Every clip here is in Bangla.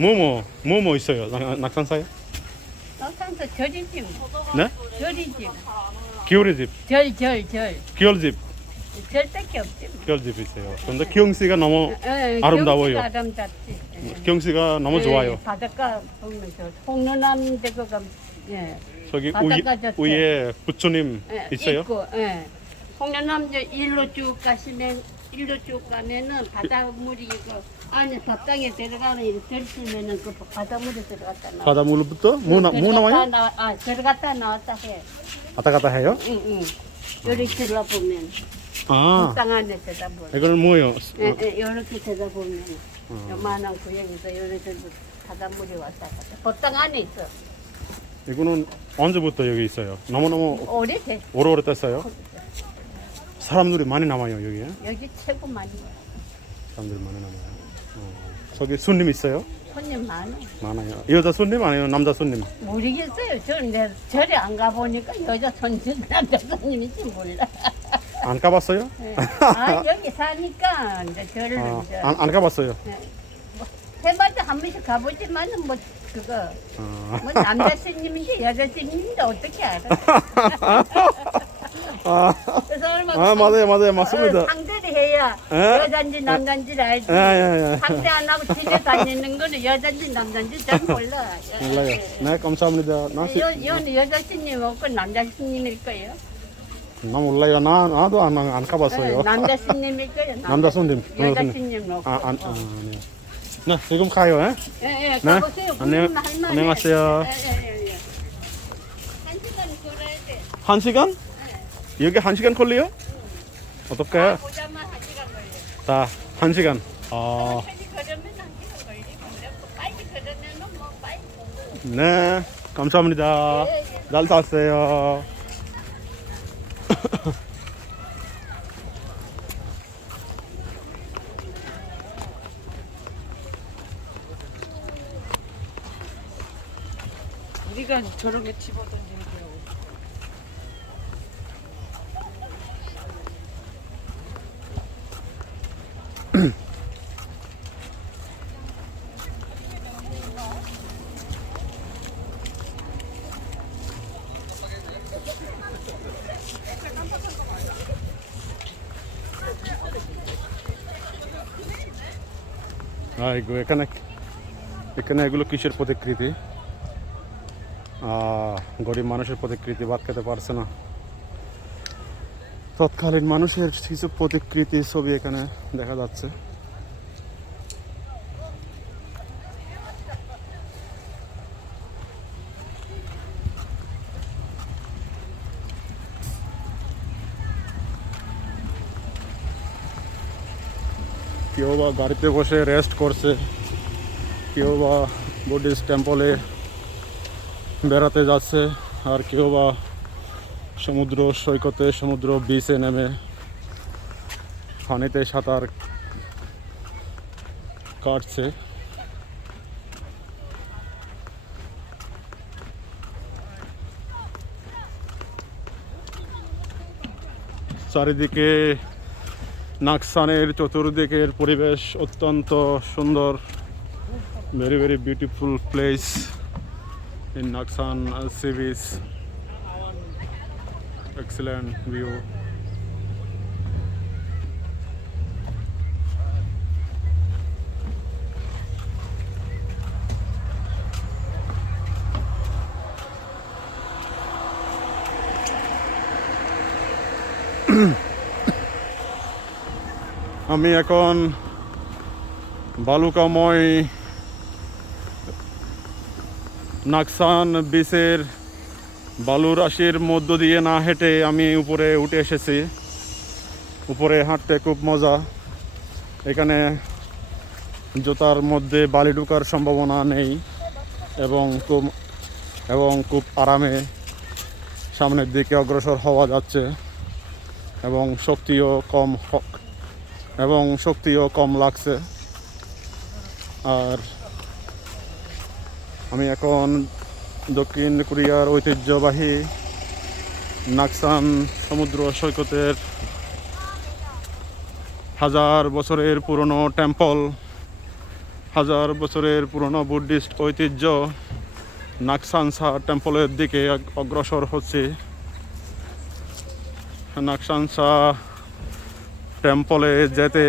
뭐 있어요? 낙산사에? 낙산사 절이집. 네? 절이집. 기울이집, 절. 기울집, 절밖에 없지. 기울집 있어요. 근데 경치가 너무 아름다워요. 경치가 아름답지. 경치가 너무 좋아요. 바닷가 보면 저 홍련암 대거가 예. 저기 바닷가 좋죠. 위에 부처님 있어요? 있고, 예. 홍련암 저 일로 쭉 가시면 일로 쭉 가면은 바닷물이 그 안에 밭땅에 들어가는 이 들치면은 그 바닷물이 들어갔다 나와. 바닷물부터 뭐 나와요? 들어갔다 나왔다 해. 왔다 갔다 해요? 응. 요렇게 들어보면 아, 땅 안에 들어보면. 이거는 뭐예요? 요렇게 들어보면 요만한 구역에서 요렇게 바닷물이 왔다 갔다. 밭땅 안에 있어. 이거는 언제부터 여기 있어요? 너무너무 오래돼. 오래 됐어요? 사람들이 많이 남아요 여기에? 여기 최고 많이 와. 사람들이 많이 남아요. 저기 손님 있어요? 손님 많아. 많아요. 여자 손님 아니면 남자 손님? 모르겠어요. 저는 내 절에 안 가보니까 여자 손님, 남자 손님인지 몰라. 안 가봤어요? 네. 여기 사니까 이제 절을 이제 안 가봤어요. 해봤자 한 번씩 가보지만은 뭐 그거 뭐 남자 스님인지 여자 스님인지 어떻게 알아? 그래서 맞아요, 맞습니다. 상대를 해야 에? 여잔지 남잔지를 알지. 예. 상대 안 하고 집에 다니는 거는 여잔지 남잔지 잘 몰라. 몰라요. 네, 감사합니다. 여는 여자 스님 없고 남자 스님일 거예요. 나 몰라요. 나도 안 가봤어요. 남자 스님일 거예요. 남자 손님. 여자 스님 없고. 아니요. 네, 지금 가요. 예? 예, 네. 가보세요. 안녕하세요. 예. 한 시간 걸어야 돼. 1시간? 여기 1시간 걸려요? 어떡해? 보자만 한 시간 걸려. 자, 1시간. 천천히 걸으면 한 시간 걸리고 빨리 걸으면은 뭐 빨리 보고. 네, 감사합니다. 잘 잤어요. 우리가 저렇게 집어던지는 거라고. এখানে এগুলো কিসের প্রতিকৃতি? গরিব মানুষের প্রতিকৃতি, ভাত খেতে পারছে না। তৎকালীন মানুষের কিছু প্রতিকৃতি ছবি এখানে দেখা যাচ্ছে। কেউ বা গাড়িতে বসে রেস্ট করছে, কেউ বা বুদ্ধিস্ট টেম্পলে বেড়াতে যাচ্ছে, আর কেউ বা সমুদ্র সৈকতে সমুদ্র বিচে নেমে পানিতে সাঁতার কাটছে। চারিদিকে নাকসানের চতুর্দিকের পরিবেশ অত্যন্ত সুন্দর। Very very beautiful place in Naksan sea beach. Excellent view. আমি এখন বালুকাময় নাকসান বিচের বালুরাশির মধ্য দিয়ে না হেঁটে আমি উপরে উঠে এসেছি। উপরে হাঁটতে খুব মজা। এখানে জুতার মধ্যে বালি ঢোকার সম্ভাবনা নেই এবং খুব আরামে সামনের দিকে অগ্রসর হওয়া যাচ্ছে এবং শক্তিও কম লাগছে। আর আমি এখন দক্ষিণ কোরিয়ার ঐতিহ্যবাহী নাকসান সমুদ্র সৈকতের 1000 বছরের পুরনো টেম্পল হাজার বছরের পুরনো বুদ্ধিস্ট ঐতিহ্য নাকসানসা টেম্পলের দিকে অগ্রসর হচ্ছে। নাকসানসা টেম্পলে যেতে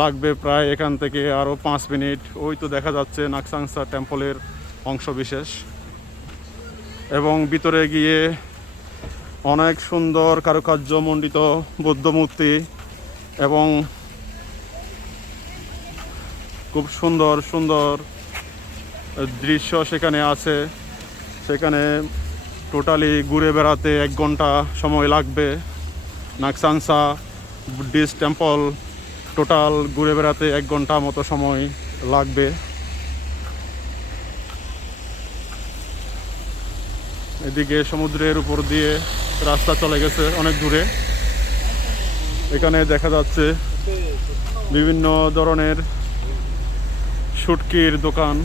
লাগবে প্রায় এখান থেকে আরও 5 মিনিট। ওই তো দেখা যাচ্ছে নাকসানসা টেম্পলের অংশবিশেষ। এবং ভিতরে গিয়ে অনেক সুন্দর কারুকার্যমণ্ডিত বৌদ্ধ মূর্তি এবং খুব সুন্দর সুন্দর দৃশ্য সেখানে আছে। সেখানে টোটালি ঘুরে বেড়াতে 1 ঘন্টা সময় লাগবে। নাকসানসা বুদ্ধিস্ট টেম্পল টোটাল ঘুরে বেড়াতে 1 ঘন্টা মতো সময় লাগবে। এদিকে সমুদ্রের উপর দিয়ে রাস্তা চলে গেছে অনেক দূরে। এখানে দেখা যাচ্ছে বিভিন্ন ধরনের শুটকির দোকান।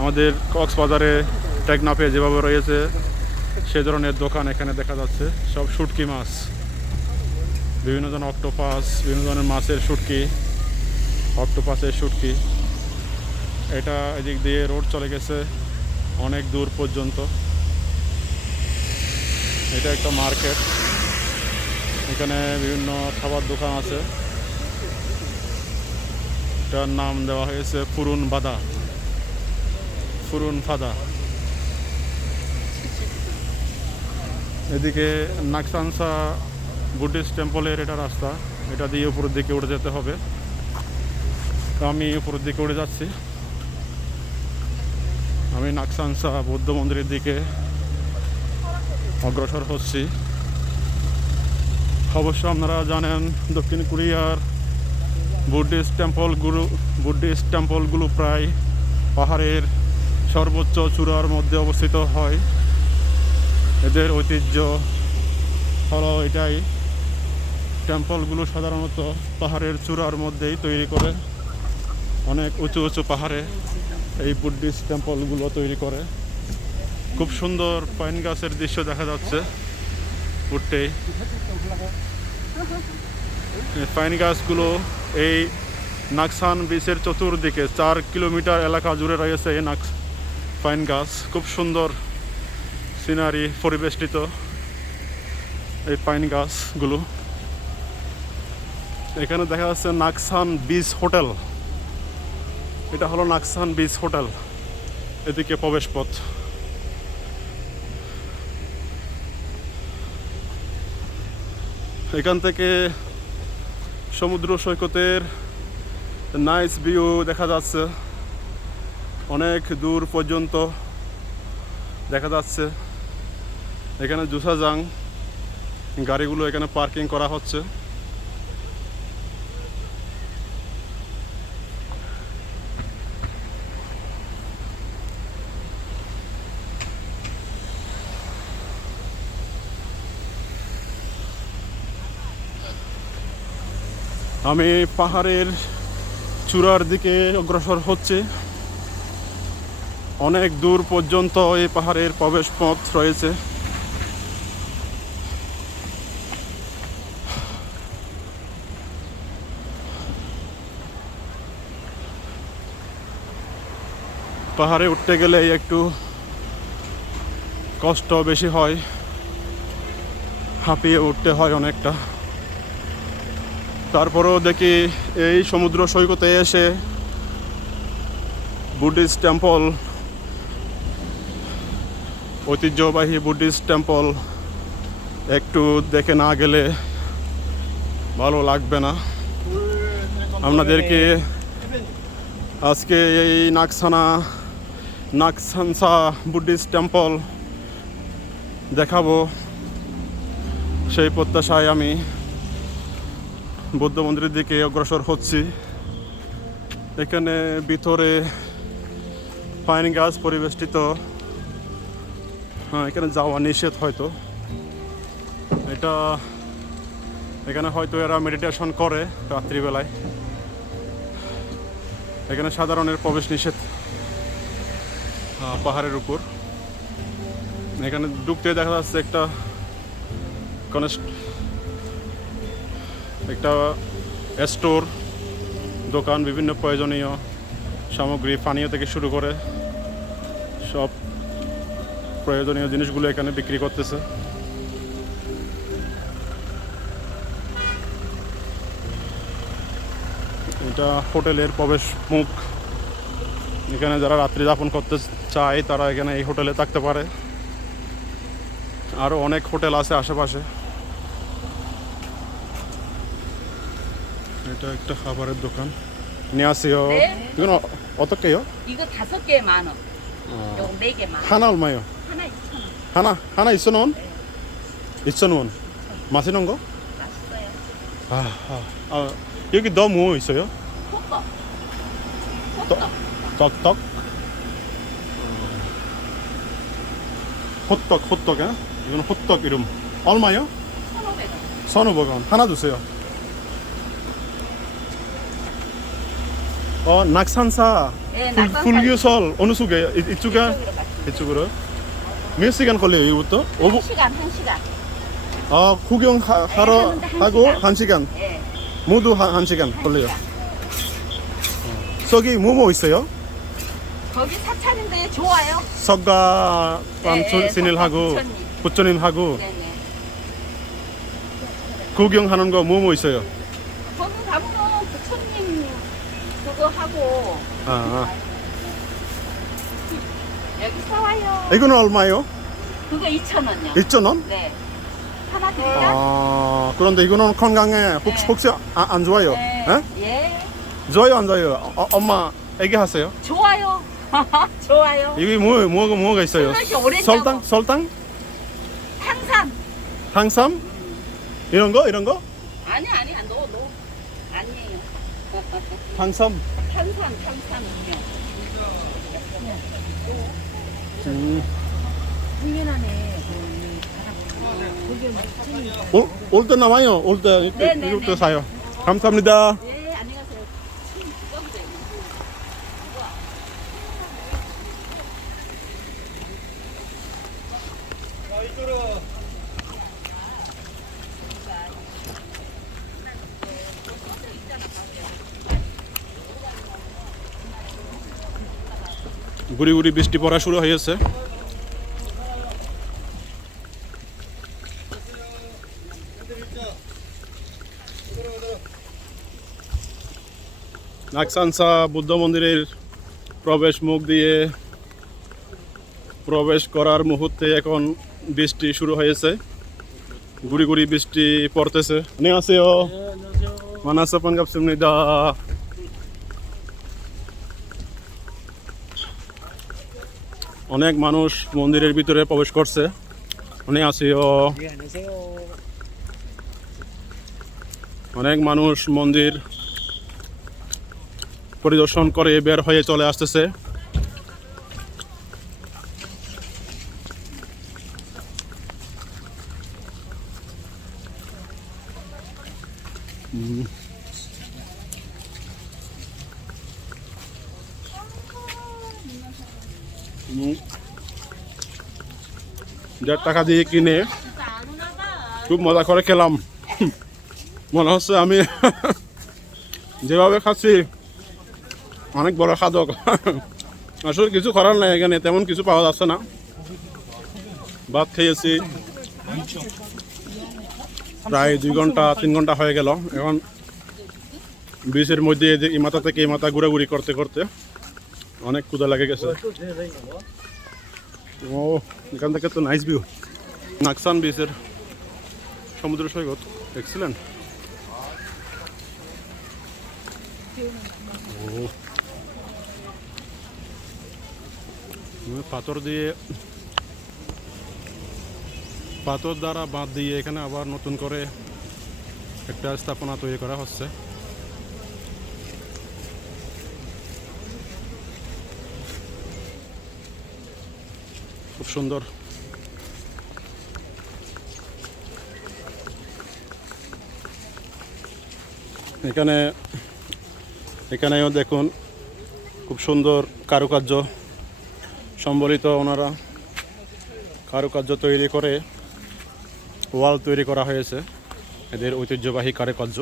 আমাদের কক্সবাজারে টেকনাফে যেভাবে রয়েছে সে ধরনের দোকান এখানে দেখা যাচ্ছে। সব শুটকি মাছ, বিভিন্ন ধরনের অক্টোপাস, বিভিন্ন ধরনের মাছের শুটকি, অক্টোপাসের শুটকি। এটা এদিক দিয়ে রোড চলে গেছে অনেক দূর পর্যন্ত। এটা একটা মার্কেট, এখানে বিভিন্ন খাবার দোকান আছে। এটার নাম দেওয়া হয়েছে ফুরুন ফাদা। এদিকে নাকসানসা বুদ্ধিস্ট টেম্পলের এটা রাস্তা, এটা দিয়ে উপরের দিকে উঠে যেতে হবে। তো আমি উপরের দিকে উঠে যাচ্ছি। আমি নাকসানসা বৌদ্ধ মন্দিরের দিকে অগ্রসর হচ্ছি। অবশ্য আপনারা জানেন দক্ষিণ কোরিয়ার বুদ্ধিস্ট টেম্পলগুলো প্রায় পাহাড়ের সর্বোচ্চ চূড়ার মধ্যে অবস্থিত হয়। এদের ঐতিহ্য হলো এটাই, টেম্পলগুলো সাধারণত পাহাড়ের চূড়ার মধ্যেই তৈরি করে। অনেক উঁচু উঁচু পাহাড়ে এই বুদ্ধিস্ট টেম্পলগুলো তৈরি করে। খুব সুন্দর পাইন গাছের দৃশ্য দেখা যাচ্ছে উঠতেই। পাইন গাছগুলো এই নাকসান বিচের চতুর্দিকে 4 কিলোমিটার এলাকা জুড়ে রয়েছে এই পাইন গাছ। খুব সুন্দর সিনারি পরিবেষ্টিত এই পাইন গাছগুলো। এখানে দেখা যাচ্ছে নাকসান বিচ হোটেল। এটা হলো নাকসান বিচ হোটেল। এদিকে প্রবেশ পথ। এখান থেকে সমুদ্র সৈকতের নাইস ভিউ দেখা যাচ্ছে অনেক দূর পর্যন্ত দেখা যাচ্ছে। এখানে জুসাজাং গাড়িগুলো এখানে পার্কিং করা হচ্ছে। আমি পাহাড়ের চূড়ার দিকে অগ্রসর হচ্ছে। অনেক দূর পর্যন্ত এই পাহাড়ের প্রবেশ পথ রয়েছে। পাহাড়ে উঠতে গেলে একটু কষ্ট বেশি হয়, হাঁপিয়ে উঠতে হয় অনেকটা। তারপরেও দেখি এই সমুদ্র সৈকতে এসে বুদ্ধিস্ট টেম্পল, ঐতিহ্যবাহী বুদ্ধিস্ট টেম্পল একটু দেখে না গেলে ভালো লাগবে না। আপনাদেরকে আজকে এই নাকসানসা বুদ্ধিস্ট টেম্পল দেখাবো সেই প্রত্যাশায় আমি বৌদ্ধ মন্দিরের দিকে অগ্রসর হচ্ছি। এখানে ভিতরে পাইন গাছ পরিবেষ্টিত। এখানে যাওয়া নিষেধ হয়তো। এখানে হয়তো এরা মেডিটেশন করে রাত্রিবেলায়। এখানে সাধারণের প্রবেশ নিষেধ পাহাড়ের উপর। এখানে ঢুকতে দেখা যাচ্ছে একটা স্টোর দোকান, বিভিন্ন প্রয়োজনীয় সামগ্রী পানীয় থেকে শুরু করে সব প্রয়োজনীয় জিনিসগুলো এখানে বিক্রি করতেছে। এটা হোটেলের প্রবেশ মুখ। এখানে যারা রাত্রি যাপন করতে চায় তারা এখানে এই হোটেলে থাকতে পারে। আরও অনেক হোটেল আছে আশেপাশে। এটা একটা খাবারের দোকান। 안녕하세요. 네. 이건 어떻게요? 이거 5개 만 원. 요거 4개 만 원. 하나 얼마요? 하나 2천 원. 하나 2,000원? 2,000원. 맛있는 거? 맛있어요. 여기 너 뭐 있어요? 호떡. 떡? 호떡이야? 이건 호떡 이름. 얼마요? 1,500원. 1,500원. 하나 주세요. 낙산사 예, 낙산사. 불교설 어느 속에 이쪽에 이쪽으로 갔습니다. 이쪽으로 몇 시간 걸려요 이거부터? 1시간. 구경하러 하는데 한 하고 시간. 1시간. 예. 모두 1시간 걸려요. 저기 뭐 있어요? 거기 사찰인데 좋아요. 석가람 예, 스님하고 석가 부처님하고 네네. 구경하는 거 뭐 있어요? 거기 가면 부처님 그거 하고 여기 사와요. 이거는 얼마예요? 그거 2,000원이요. 2,000원? 네. 하나 드릴까? 그런데 이거는 건강에 혹시 안 좋아요? 네. 예? 예. 좋아요 안 좋아요? 엄마 얘기하세요. 좋아요. 좋아요. 이게 뭐가 있어요? 슬러시 오렌지하고. 설탕? 탄산. 항삼? 이런 거? 아니야. 넣어. 아니에요. 항삼? 탄산이요. 올 때 나와요. 올 때 네네네. 이것도 사요. 감사합니다. 네, 안녕히 가세요. গুড়ি গুড়ি বৃষ্টি পড়া শুরু হয়েছে। নাকসানসা বুদ্ধ মন্দিরের প্রবেশ মুখ দিয়ে প্রবেশ করার মুহূর্তে এখন বৃষ্টি শুরু হয়েছে। গুড়ি গুড়ি বৃষ্টি পড়তেছে। 안녕하세요. 만나서 반갑습니다. অনেক মানুষ মন্দিরের ভিতরে প্রবেশ করছে। 안녕하세요. অনেক মানুষ মন্দির পরিদর্শন করে বের হয়ে চলে আসতেছে। টাকা দিয়ে কিনে খুব মজা করে খেলাম। মনে হচ্ছে আমি যেভাবে খাচ্ছি অনেক বড় খাদক। আসলে কিছু করার নাই, এখানে তেমন কিছু পাওয়া যাচ্ছে না। ভাত খেয়েছি প্রায় 2 ঘন্টা 3 ঘন্টা হয়ে গেল। এখন বিচের মধ্যে এই মাথা থেকে এই মাথা ঘোরাঘুরি করতে করতে অনেক ক্ষুধা লেগে গেছে। ও এখান থেকে তো নাইস ভিউ। নাকসান বিচের সমুদ্র সৈকত এক্সিলেন্ট। পাথর দ্বারা বাঁধ দিয়ে এখানে আবার নতুন করে একটা স্থাপনা তৈরি করা হচ্ছে। খুব সুন্দর। এখানেও দেখুন খুব সুন্দর কারুকার্য সম্বলিত, ওনারা কারুকার্য তৈরি করে ওয়াল তৈরি করা হয়েছে। এদের ঐতিহ্যবাহী কারুকার্য।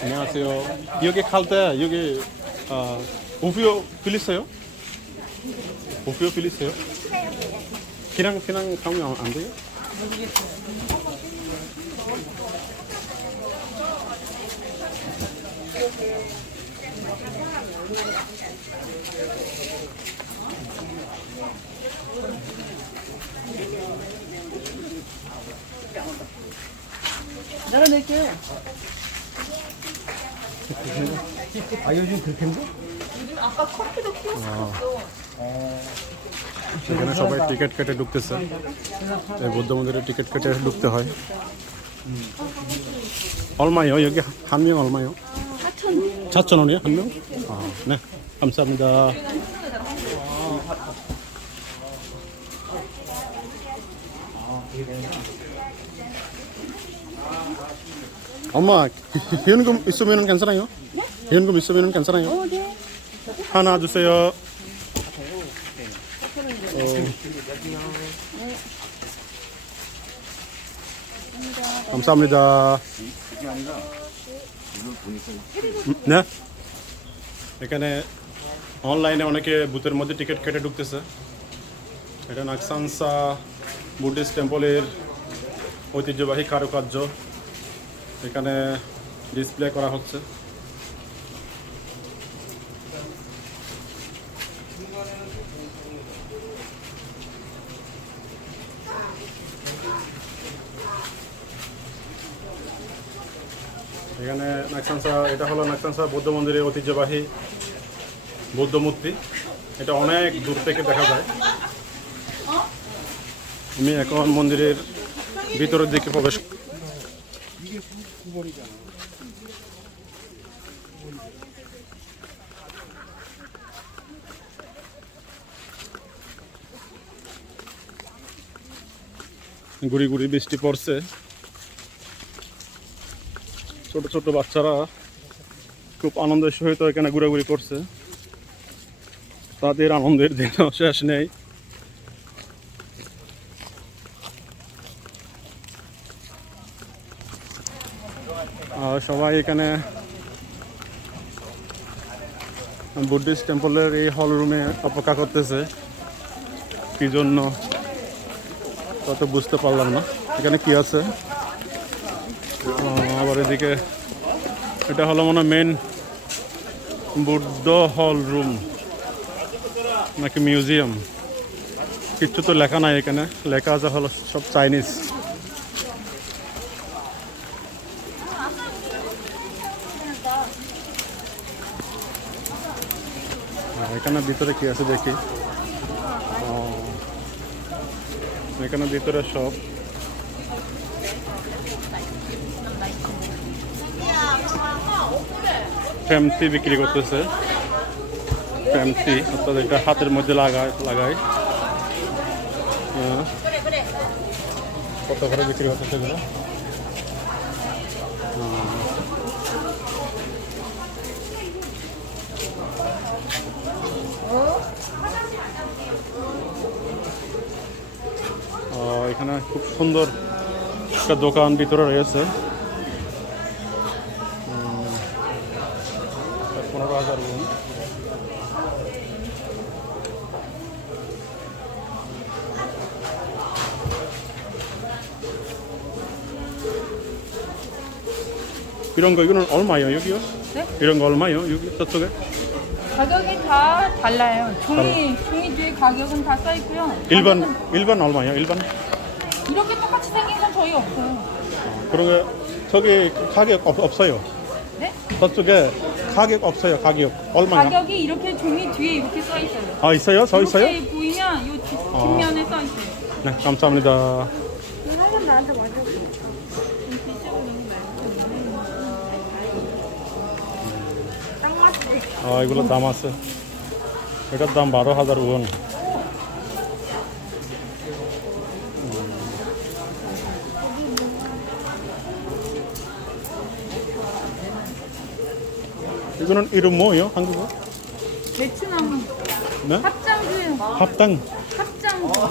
안녕하세요. 여기 갈 때 여기 우표 빌리세요? 우표 빌리세요? 그냥 가면 안 돼요? 내가 낼게. 아 요즘 그렇게 힘들어? 아까 커피도 키웠어. এখানে সবাই টিকিট কেটে ঢুকতেছে এই বৌদ্ধ মন্দিরে টিকিট কেটে ঢুকতে হয় 얼마요? 여기 한 명 얼마요? 4,000원이요? 한 명? 아, 네. 감사합니다. 엄마, 현금 있으면 괜찮아요? 현금 있으면 괜찮아요? 네. 하나 주세요. 감사합니다. 네? এখানে অনলাইনে অনেকে বুথের মধ্যে টিকিট কেটে ঢুকতেছে এটা নাকসানসা বুদ্ধিস্ট টেম্পলের ঐতিহ্যবাহী কারুকার্য এখানে ডিসপ্লে করা হচ্ছে এখানে নাকসানসা এটা হলো নাকসানসা বৌদ্ধ মন্দিরের ঐতিহ্যবাহী বৌদ্ধ মূর্তি এটা অনেক দূর থেকে দেখা যায় আমি এখন মন্দিরের ভিতরের দিকে প্রবেশ গুড়ি গুড়ি বৃষ্টি পড়ছে ছোট ছোট বাচ্চারা খুব আনন্দের সহিত এখানে ঘোরাঘুরি করছে তাদের আনন্দের দিন শেষ নেই আর সবাই এখানে বুদ্ধিস্ট টেম্পলের এই হল রুমে অপেক্ষা করতেছে কি জন্য তত বুঝতে পারলাম না এখানে কি আছে আবার এদিকে এটা হলো মনে মেন বুদ্ধ হল রুম নাকি মিউজিয়াম কিচ্ছু তো লেখা নাই এখানে লেখা আছে হলো সব চাইনিজ এখানে ভিতরে কি আছে দেখি এখানে ভিতরে সব ফ্যামসি বিক্রি করতেছে ফ্যামসি অর্থাৎ এটা হাতের মধ্যে লাগায় কত করে বিক্রি করতেছে এগুলো এখানে খুব সুন্দর একটা দোকান ভিতরে রয়েছে 15,000 won 이런 거 이거는 얼마예요 여기요? 네? 이런 거 얼마예요 여기 저쪽에? 가격이 다 달라요. 종이 뒤에 가격은 다 써 있고요. 일반 얼마예요? 일반? 이렇게 똑같이 생긴 건 저희 없어요. 그러게 저기 가격 없어요. 네? 저쪽에 가격 없어요. 가격 얼마야? 가격이 이렇게 종이 뒤에 이렇게 써 있어요. 아 있어요? 저 있어요? 이렇게 보이면 이 뒷면에 써 있어요. 네 감사합니다. 한번 나한테 먼저 딱 맞지? 아 이걸로 담았어. এটার দাম 12,000 won. 이거는 이름 뭐예요? 한국어? 배추나무 네? 합장주예요. 합당. 합장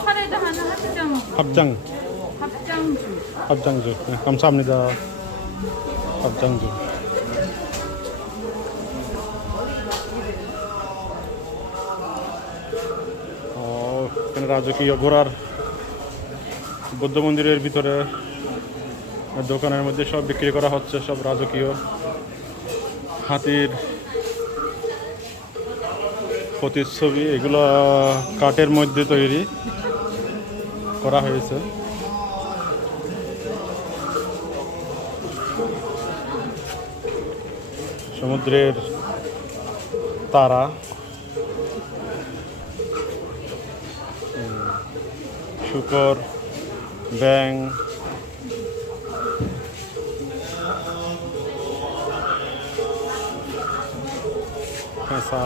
카레도 하는 합장 합장. 합장주. 합장주. 네, 감사합니다. 합장주. এখানে রাজকীয় ঘোড়ার বৌদ্ধ মন্দিরের ভিতরে দোকানের মধ্যে সব বিক্রি করা হচ্ছে, সব রাজকীয় হাতির প্রতিচ্ছবি। এগুলো কাঠের মধ্যে তৈরি করা হয়েছে। সমুদ্রের তারা, শুকর, ব্যাং, ফেঁসা,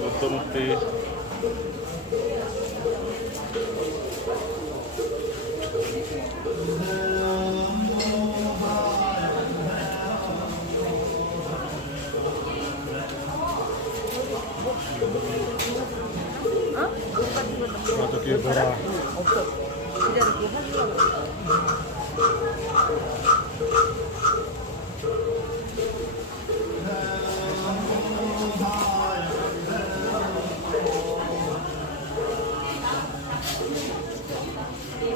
বুদ্ধমূর্তি, রাজকীয় ঘোড়া,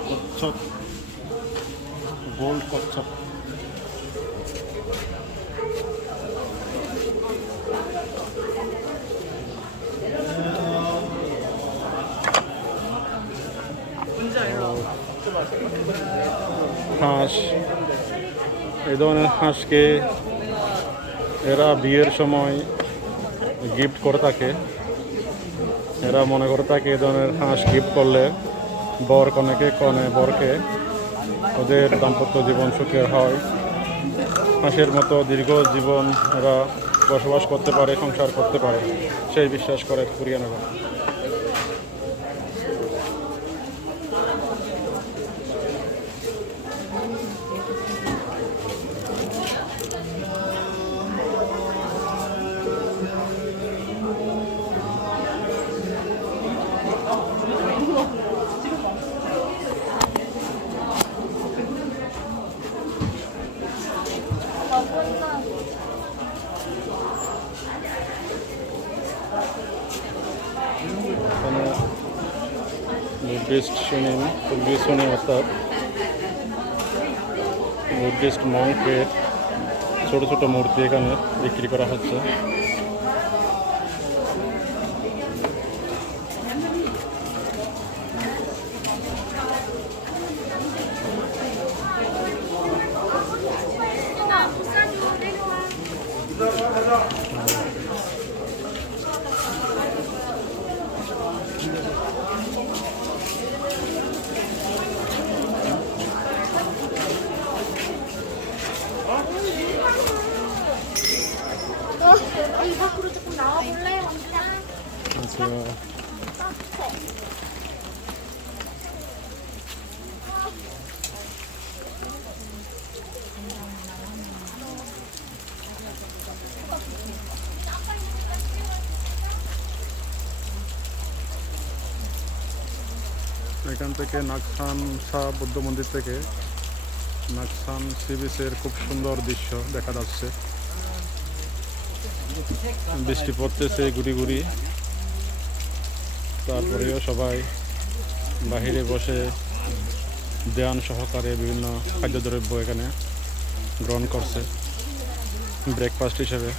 কচ্ছপ, গোল্ড কচ্ছপ। হাঁস, এই ধরনের হাঁসকে এরা বিয়ের সময় গিফট করে থাকে। এরা মনে করে থাকে এই ধরনের হাঁস গিফট করলে বর কনেকে, কনে বরকে ওদের দাম্পত্য জীবন সুখের হয়। হাঁসের মতো দীর্ঘ জীবন এরা বসবাস করতে পারে, সংসার করতে পারে, সেই বিশ্বাস করে কোরিয়ানরা। এখানে বুদ্ধিস্ট অর্থাৎ বুদ্ধিস্ট মঙ্কের ছোট ছোট মূর্তি এখানে বিক্রি করা হচ্ছে। 이 밖으로 조금 나와볼래, 왕자? 안녕하세요. এখান থেকে নাগসান শাহ বৌদ্ধ মন্দির থেকে নাগসান সি বিচের খুব সুন্দর দৃশ্য দেখা যাচ্ছে। বৃষ্টি পড়তেছে গুড়ি গুড়ি, তারপরেও সবাই বাহিরে বসে ধ্যান সহকারে বিভিন্ন খাদ্যদ্রব্য এখানে গ্রহণ করছে ব্রেকফাস্ট হিসেবে।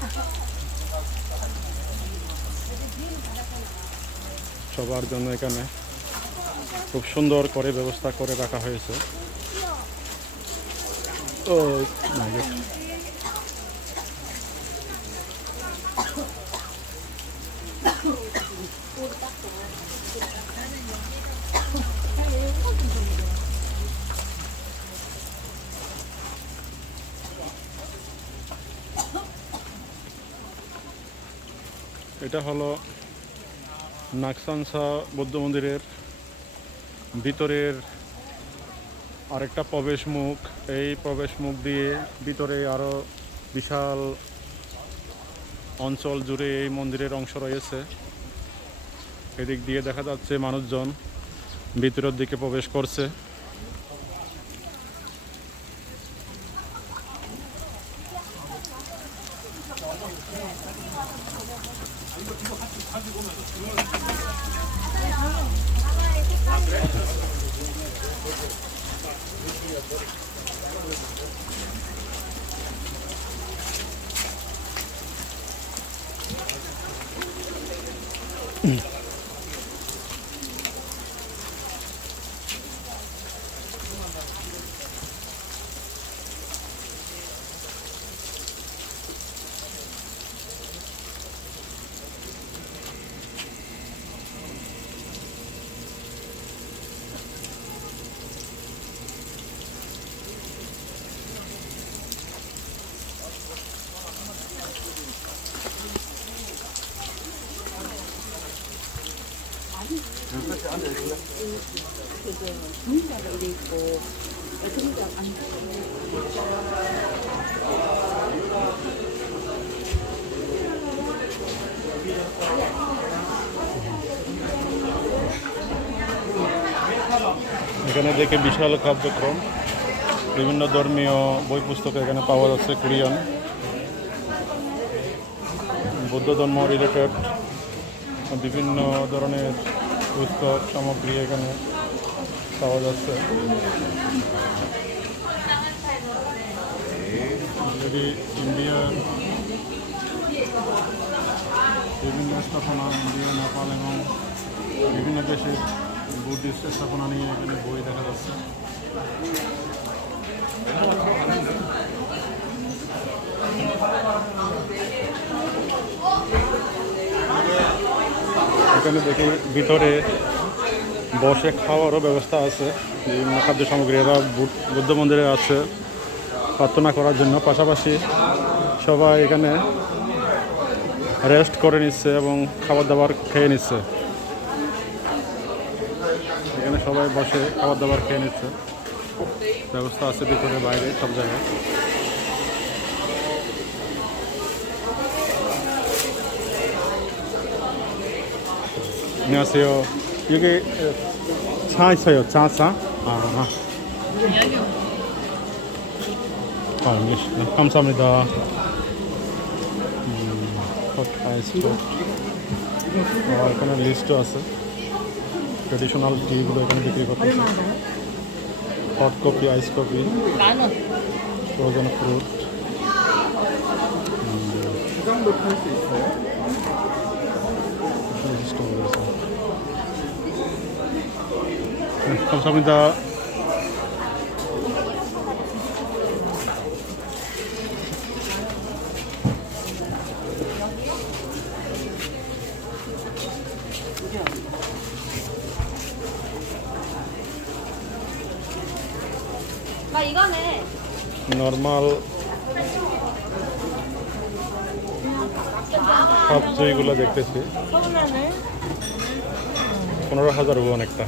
সবার জন্য এখানে খুব সুন্দর করে ব্যবস্থা করে রাখা হয়েছে। ও মাই গড, এটা হলো নাগসান শাহ বৌদ্ধ মন্দিরের ভিতরের আরেকটা প্রবেশ মুখ, এই প্রবেশ মুখ দিয়ে ভিতরে আরও বিশাল অঞ্চল জুড়ে এই মন্দিরের অংশ রয়েছে। এদিক দিয়ে দেখা যাচ্ছে মানুষজন ভিতরের দিকে প্রবেশ করছে। এখানে দেখে বিশাল কার্যক্রম, বিভিন্ন ধর্মীয় বই পুস্তক এখানে পাওয়া যাচ্ছে, কোরিয়ান বৌদ্ধ ধর্ম রিলেটেড বিভিন্ন ধরনের পুস্তক সামগ্রী এখানে পাওয়া যাচ্ছে। যদি ইন্ডিয়ান বিভিন্ন স্থাপনা, ইন্ডিয়া, নেপাল এবং বিভিন্ন দেশের বুদ্ধিস্ট স্থাপনা নিয়ে এখানে বই দেখা যাচ্ছে। এখানে দেখি ভিতরে বসে খাওয়ারও ব্যবস্থা আছে, বিভিন্ন খাদ্য সামগ্রী এরা বুদ্ধ মন্দিরে আছে প্রার্থনা করার জন্য। পাশাপাশি সবাই এখানে রেস্ট করে নিচ্ছে এবং খাবার দাবার খেয়ে নিচ্ছে। এখানে সবাই বসে খাবার দাবার খেয়ে নিচ্ছে, ব্যবস্থা আছে ভিতরে বাইরে সব জায়গায়। 안녕하세요. 여기 차 있어요. 차. इंग्लिश. 감사합니다. এখানে লিস্টও আছে, ট্রেডিশনাল টিগুলো এখানে বিক্রি করতে। Hot coffee, ice coffee, frozen fruit. 수강도 탈 수 있어요? 감사합니다. 나 이거네. Normal সবজিগুলো দেখতেছি 15,000 won একটা।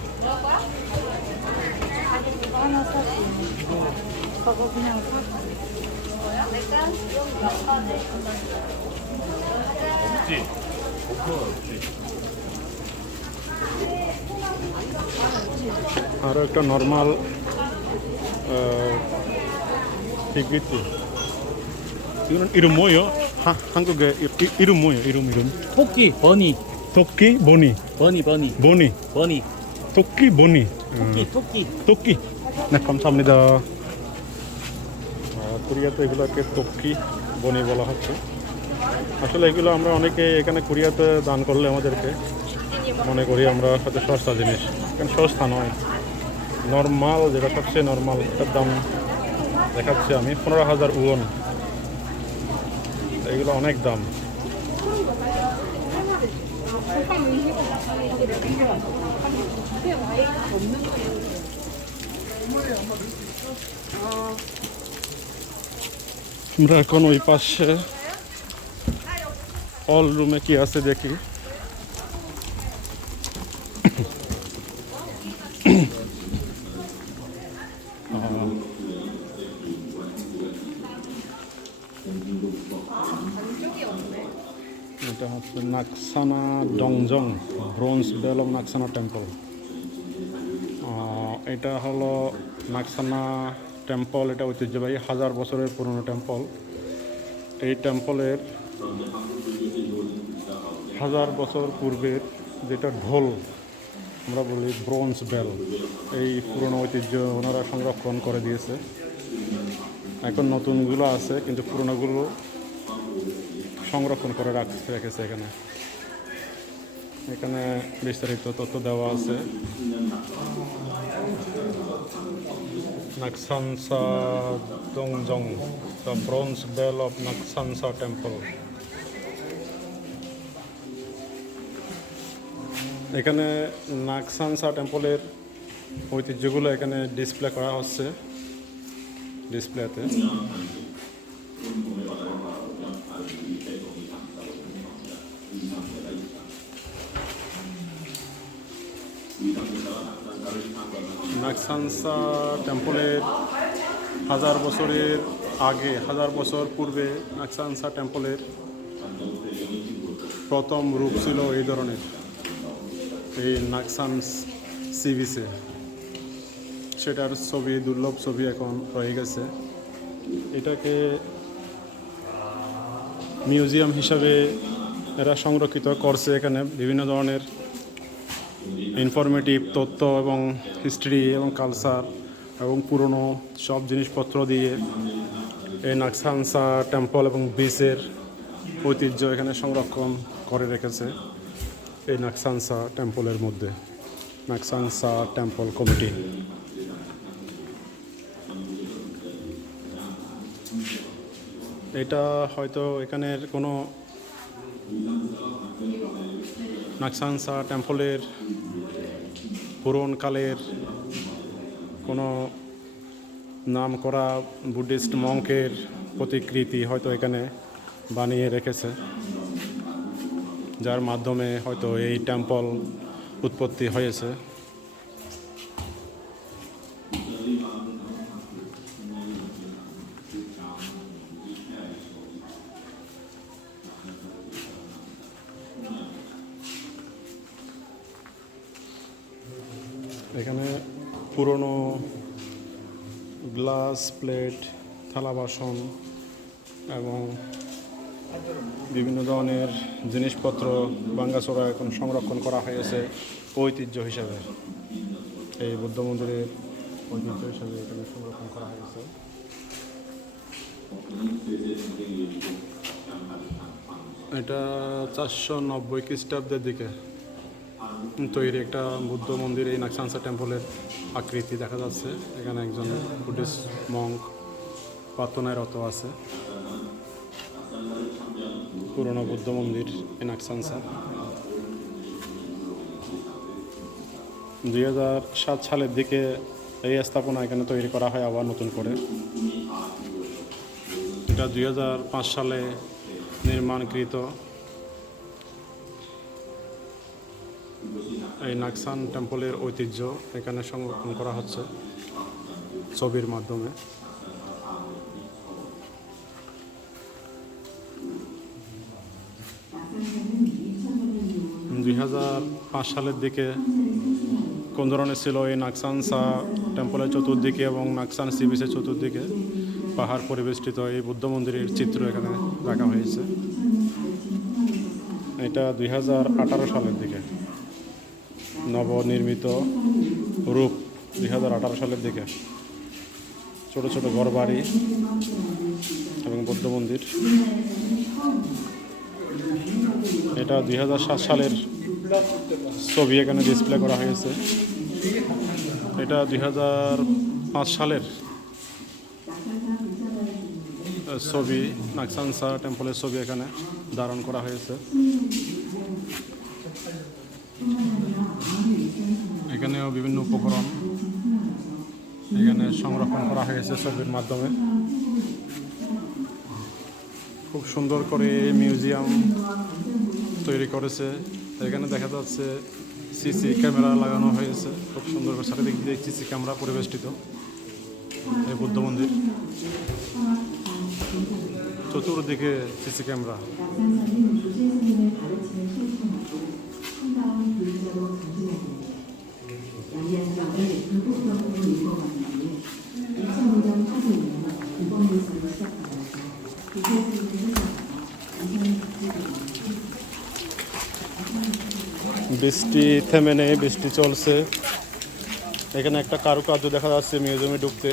আরও একটা নর্মাল 튀기지. 이름 뭐예요? 한국에 이름 뭐예요? 이름. 토끼 버니 토끼 보니. 버니 토끼 보니. 토끼. 네, 감사합니다. কোরিয়াতে এগুলোকে তোক্কি বনি বলা হচ্ছে। আসলে এগুলো আমরা অনেকে এখানে কোরিয়াতে দান করলে আমাদেরকে মনে করি আমরা হয়তো সস্তা জিনিস, কারণ সস্তা নয়, নর্মাল যেটা সবচেয়ে নর্মাল এটার দাম দেখাচ্ছি আমি 15,000 won। এগুলো অনেক দাম। আমরা এখন ওই পাশে হল রুমে কি আছে দেখি। এটা হচ্ছে নাকসানা ডংজং ব্রোঞ্জ বেল অফ নাকসানা টেম্পল। এটা হলো নাকসানা টেম্পল, এটা ঐতিহ্যবাহী 1000 বছরের পুরনো টেম্পল। এই টেম্পলের 1000 বছর পূর্বের যেটা ঢোল আমরা বলি ব্রোঞ্জ বেল, এই পুরনো ঐতিহ্য ওনারা সংরক্ষণ করে দিয়েছে। এখন নতুনগুলো আছে কিন্তু পুরনোগুলো সংরক্ষণ করে রেখেছে। এখানে বিস্তারিত তথ্য দেওয়া আছে। Naksansa Dongjong, the bronze bell of Naksansa temple. এখানে নাকসানসা টেম্পলের ঐতিহ্যগুলো এখানে ডিসপ্লে করা হচ্ছে ডিসপ্লেতে। নাকসানসা টেম্পলের 1000 বছরের আগে, 1000 বছর পূর্বে নাকসানসা টেম্পলের প্রথম রূপ ছিল এই ধরনের, এই নাকসান সি বিচে। সেটার ছবি, দুর্লভ ছবি এখন রয়ে গেছে। এটাকে মিউজিয়াম হিসাবে এরা সংরক্ষিত করছে। এখানে বিভিন্ন ধরনের ইনফরমেটিভ তথ্য এবং হিস্ট্রি এবং কালচার এবং পুরনো সব জিনিসপত্র দিয়ে এই নাকসানসা টেম্পল এবং বিচের ঐতিহ্য এখানে সংরক্ষণ করে রেখেছে এই নাকসানসা টেম্পলের মধ্যে, নাকসানসা টেম্পল কমিটি। এটা হয়তো এখানের কোনো নাকসানসা টেম্পলের পুরনকালের কোনো নাম করা বুদ্ধিস্ট মঙ্কের প্রতিকৃতি হয়তো এখানে বানিয়ে রেখেছে, যার মাধ্যমে হয়তো এই টেম্পল উৎপত্তি হয়েছে। এখানে পুরনো গ্লাস, প্লেট, থালা বাসন এবং বিভিন্ন ধরনের জিনিসপত্র ভাঙাচোরা এখন সংরক্ষণ করা হয়েছে ঐতিহ্য হিসাবে। এই বুদ্ধ মন্দিরের ঐতিহ্য হিসাবে এখানে সংরক্ষণ করা হয়েছে। এটা 490 খ্রিস্টাব্দের দিকে তৈরি একটা বুদ্ধ মন্দির। এই নাকসানসা টেম্পলের আকৃতি দেখা যাচ্ছে। এখানে একজন বুদ্ধিস্ট মঙ্ক প্রার্থনায় রত আছে। পুরনো বুদ্ধ মন্দির এই নাকসানসা। 2007 সালের দিকে এই স্থাপনা এখানে তৈরি করা হয় আবার নতুন করে। এটা 2005 সালে নির্মাণকৃত। এই নাকসান টেম্পলের ঐতিহ্য এখানে সংরক্ষণ করা হচ্ছে ছবির মাধ্যমে। দুই 2005 সালের দিকে কোন ধরনের ছিল এই নাকসানসা টেম্পলের চতুর্দিকে এবং নাকসান সি বিচের চতুর্দিকে পাহাড় পরিবেষ্টিত এই বুদ্ধ মন্দিরের চিত্র এখানে রাখা হয়েছে। এটা 2018 সালের দিকে নবনির্মিত রূপ। 2018 সালের দিকে ছোট ছোট ঘরবাড়ি এবং বৌদ্ধ মন্দির। এটা 2007 সালের ছবি এখানে ডিসপ্লে করা হয়েছে। এটা 2005 সালের ছবি, নাকসানসা টেম্পলের ছবি এখানে ধারণ করা হয়েছে। এখানেও বিভিন্ন উপকরণ এখানে সংরক্ষণ করা হয়েছে ছবির মাধ্যমে। খুব সুন্দর করে মিউজিয়াম তৈরি করেছে। এখানে দেখা যাচ্ছে সিসি ক্যামেরা লাগানো হয়েছে খুব সুন্দর করে, চারিদিক দিয়ে সিসি ক্যামেরা পরিবেষ্টিত। এই বুদ্ধ মন্দির, চতুর্দিকে সিসি ক্যামেরা। বৃষ্টি থেমে নেই, বৃষ্টি চলছে। এখানে একটা কারুকার্য দেখা যাচ্ছে মিউজিয়ামে ঢুকতে,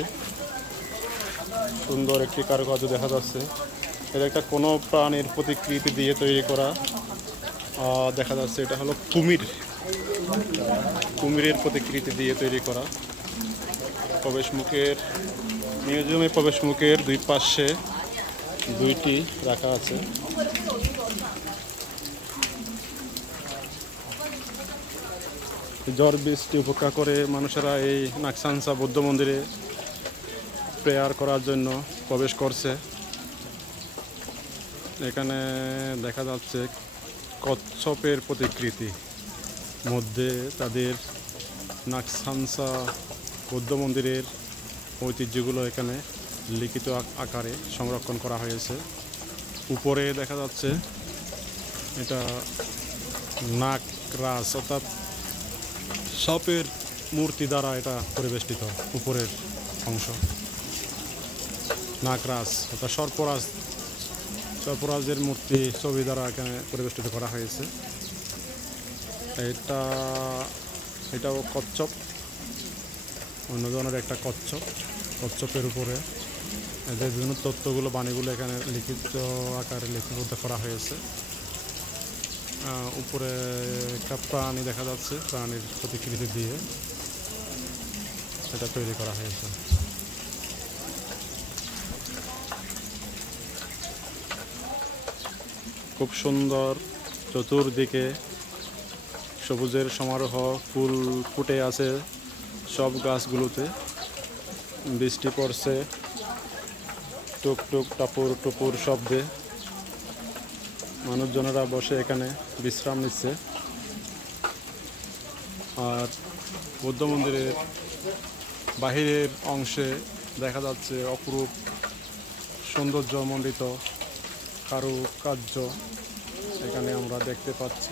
সুন্দর একটি কারুকার্য দেখা যাচ্ছে। এটা একটা কোনো প্রাণীর প্রতিকৃতি দিয়ে তৈরি করা দেখা যাচ্ছে। এটা হলো কুমিরের প্রতিকৃতি দিয়ে তৈরি করা। প্রবেশমুখের মিউজিয়ামের প্রবেশমুখের দুই পাশে দুইটি রাখা আছে। ঝড় বৃষ্টি উপেক্ষা করে মানুষেরা এই নাকসানসা বৌদ্ধ মন্দিরে প্রেয়ার করার জন্য প্রবেশ করছে। এখানে দেখা যাচ্ছে কচ্ছপের প্রতিকৃতি, মধ্যে তাদের নাকসানসা বৌদ্ধ মন্দিরের ঐতিহ্যগুলো এখানে লিখিত আকারে সংরক্ষণ করা হয়েছে। উপরে দেখা যাচ্ছে এটা নাকরাজ অর্থাৎ সাপের মূর্তি দ্বারা এটা পরিবেষ্টিত। উপরের অংশ নাকরাজ অর্থাৎ সর্পরাজের মূর্তি ছবি দ্বারা এখানে পরিবেষ্টিত করা হয়েছে। এটাও কচ্ছপ, অন্য ধরনের একটা কচ্ছপের উপরে এদের বিভিন্ন তত্ত্বগুলো বাণীগুলো এখানে লিখিত আকারে লিপিবদ্ধ করা হয়েছে। উপরে একটা প্রাণী দেখা যাচ্ছে, প্রাণীর প্রতিকৃতি দিয়ে এটা তৈরি করা হয়েছে। খুব সুন্দর, চতুর্দিকে সবুজের সমারোহ, ফুল ফুটে আছে সব গাছগুলোতে। বৃষ্টি পড়ছে টুকটুক টাপুর টুপুর শব্দে। মানুষজনেরা বসে এখানে বিশ্রাম নিচ্ছে। আর বৌদ্ধ মন্দিরের বাহিরের অংশে দেখা যাচ্ছে অপরূপ সৌন্দর্যমণ্ডিত কারুকার্য এখানে আমরা দেখতে পাচ্ছি,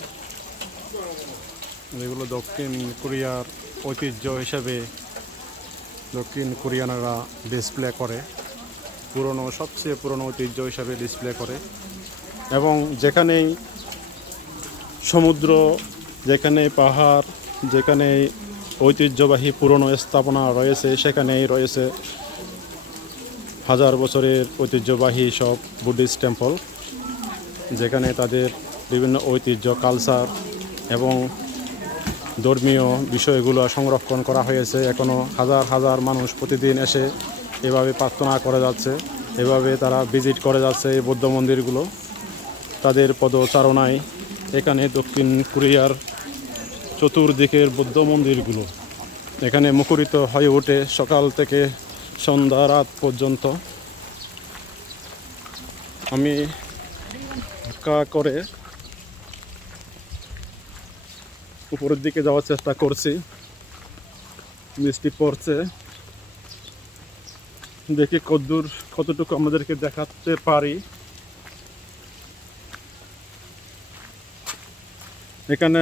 যেগুলো দক্ষিণ কোরিয়ার ঐতিহ্য হিসেবে দক্ষিণ কোরিয়ানরা ডিসপ্লে করে, সবচেয়ে পুরনো ঐতিহ্য হিসাবে ডিসপ্লে করে। এবং যেখানেই সমুদ্র, যেখানে পাহাড়, যেখানে ঐতিহ্যবাহী পুরনো স্থাপনা রয়েছে, সেখানেই রয়েছে হাজার বছরের ঐতিহ্যবাহী সব বুদ্ধিস্ট টেম্পল, যেখানে তাদের বিভিন্ন ঐতিহ্য, কালচার এবং ধর্মীয় বিষয়গুলো সংরক্ষণ করা হয়েছে। এখনও হাজার হাজার মানুষ প্রতিদিন এসে এভাবে প্রার্থনা করে যাচ্ছে, এভাবে তারা ভিজিট করে যাচ্ছে এই বৌদ্ধ মন্দিরগুলো। তাদের পদচারণায় এখানে দক্ষিণ কোরিয়ার চতুর্দিকের বৌদ্ধ মন্দিরগুলো এখানে মুখরিত হয়ে ওঠে সকাল থেকে সন্ধ্যা রাত পর্যন্ত। আমি করে উপরের দিকে যাওয়ার চেষ্টা করছি, বৃষ্টি পড়ছে, দেখি কতটুকু আমাদেরকে দেখাতে পারি। এখানে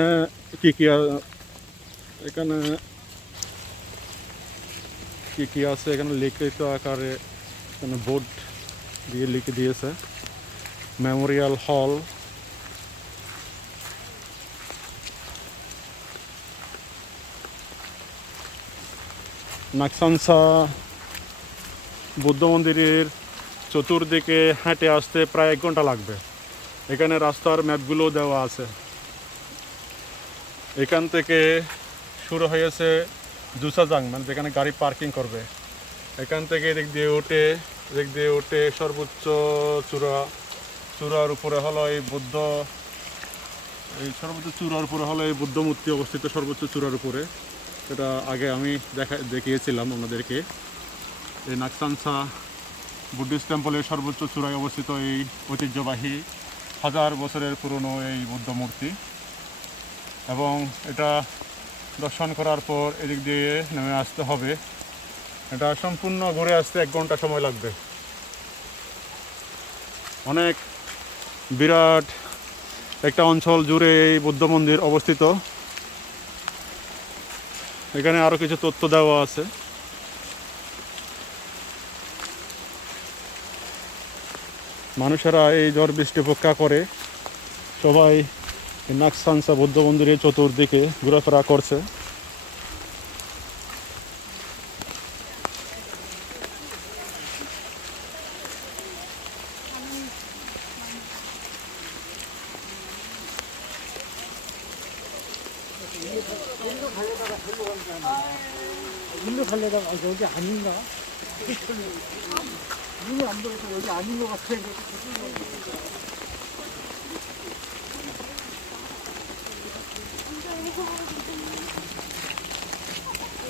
কি আছে এখানে লিখিত আকারে এখানে বোর্ড দিয়ে লিখে দিয়েছে, মেমোরিয়াল হল। নাকসানসা বৌদ্ধ মন্দিরের চতুর্দিকে হেঁটে আসতে প্রায় 1 ঘন্টা লাগবে। এখানে রাস্তার ম্যাপগুলো দেওয়া আছে। এখান থেকে শুরু হয়েছে জুসাজাং, মানে যেখানে গাড়ি পার্কিং করবে। এখান থেকে এদিক দিয়ে উঠে সর্বোচ্চ চূড়ার উপরে হলো এই সর্বোচ্চ চূড়ার উপরে হলো এই বুদ্ধ মূর্তি অবস্থিত, সর্বোচ্চ চূড়ার উপরে। এটা আগে আমি দেখিয়েছিলাম আপনাদেরকে। এই নাকসানসা বুদ্ধিস্ট টেম্পলের সর্বোচ্চ চূড়ায় অবস্থিত এই ঐতিহ্যবাহী হাজার বছরের পুরনো এই বুদ্ধ মূর্তি। এবং এটা দর্শন করার পর এদিক দিয়ে নেমে আসতে হবে এটা সম্পূর্ণ ঘুরে আসতে 1 ঘন্টা সময় লাগবে। অনেক বিরাট একটা অঞ্চল জুড়ে এই বুদ্ধ মন্দির অবস্থিত। এখানে আরও কিছু তথ্য দেওয়া আছে। মানুষেরা এই ঝড় বৃষ্টি উপেক্ষা করে সবাই নাকসানসা বৌদ্ধ মন্দিরের চতুর্দিকে ঘোরাফেরা করছে। 일로 살려다가 여기 아닌가? 눈이 안 보여서 여기 아닌 것 같아.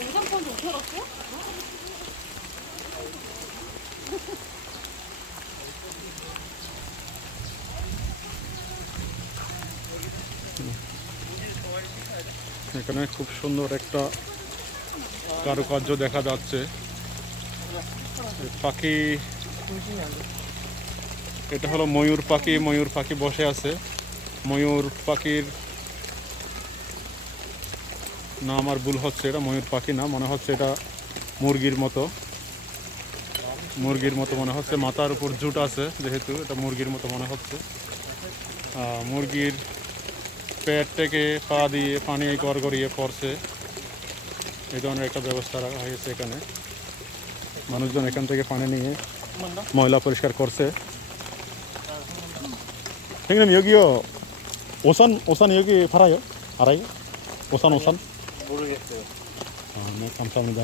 우산폰도 어떻게 갔어? এখানে খুব সুন্দর একটা কারুকার্য দেখা যাচ্ছে। পাখি, এটা হলো ময়ূর পাখি। ময়ূর পাখি বসে আছে। ময়ূর পাখির না, আমার ভুল হচ্ছে, এটা ময়ূর পাখি না, মনে হচ্ছে এটা মুরগির মতো। মুরগির মতো মনে হচ্ছে, মাথার উপর জুট আছে যেহেতু এটা মুরগির মতো মনে হচ্ছে। মুরগির পেট থেকে পা দিয়ে পানি গড়গড়িয়ে পড়ছে, এই ধরনের একটা ব্যবস্থা রাখা হয়েছে এখানে। মানুষজন এখান থেকে পানি নিয়ে ময়লা পরিষ্কার করছে। 형님 여기요 오산 여기 팔아요? 알아요? 오산? 모르겠어요. 네, 감사합니다.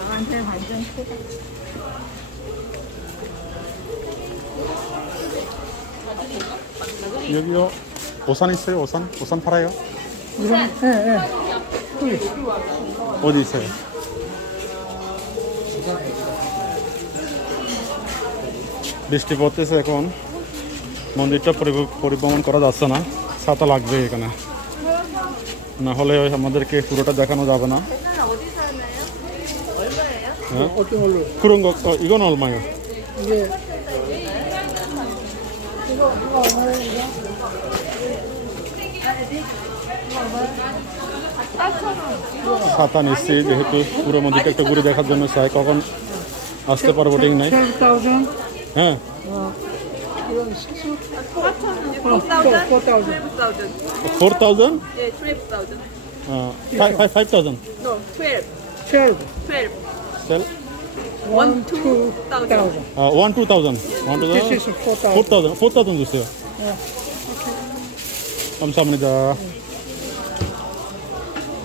나한테 완전 크다. 여기요 오산 있어요? 오산 팔아요? 어디 있어요? বৃষ্টি পড়তেছে এখন, মন্দিরটা পরিভ্রমণ করা যাচ্ছে না, ছাতা লাগবে এখানে, না হলে আমাদেরকে পুরোটা দেখানো যাবে না। 어떤 걸로? 그런 거 이건 얼마요? 이게 이거 얼마예요? 이거? ছাতা নিচ্ছি যেহেতু পুরো মন্দিরটা একটু ঘুরে দেখার জন্য চাই, কখন আসতে পারবো ঠিক নাই। 12,000. হ্যাঁ, 이건 식수? 4,000. 4,000? Yeah, 12,000. 5,000? No, 12. 12. 12. Sell? 1,2,000. 1,2,000. This is 4,000. 4,000 주세요. 감사합니다.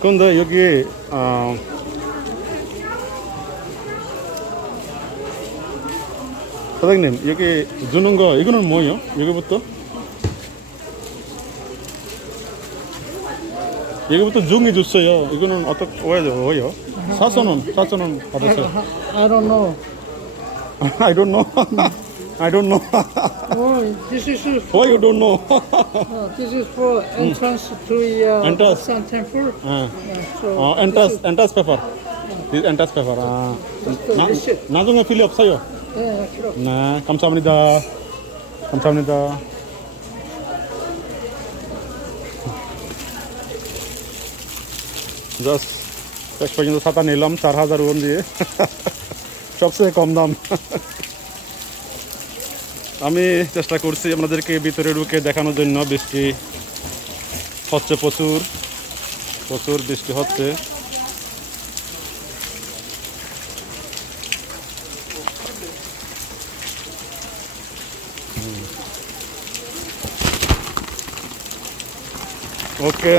근데 여기 사장님 여기 주는 거 이거는 뭐예요? 여기부터 중이 줬어요. 이거는 어떻게 왜요? 4,000원 받았어요. I don't know. I don't know. I don't know. Oh, this is Why you don't know? this is for entrance to the Entrance. Sun Temple. 아, So 엔타스 페퍼. 엔타스 페퍼. receipt. 나중에 필요 없어요. 네, 필요 없어. 네, 감사합니다. 감사합니다. Just শেষ পর্যন্ত ছাতা নিলাম 4,000 ওন দিয়ে, সবচেয়ে কম দাম। আমি চেষ্টা করছি আপনাদেরকে ভিতরে ঢুকে দেখানোর জন্য। বৃষ্টি হচ্ছে, প্রচুর বৃষ্টি হচ্ছে। ওকে।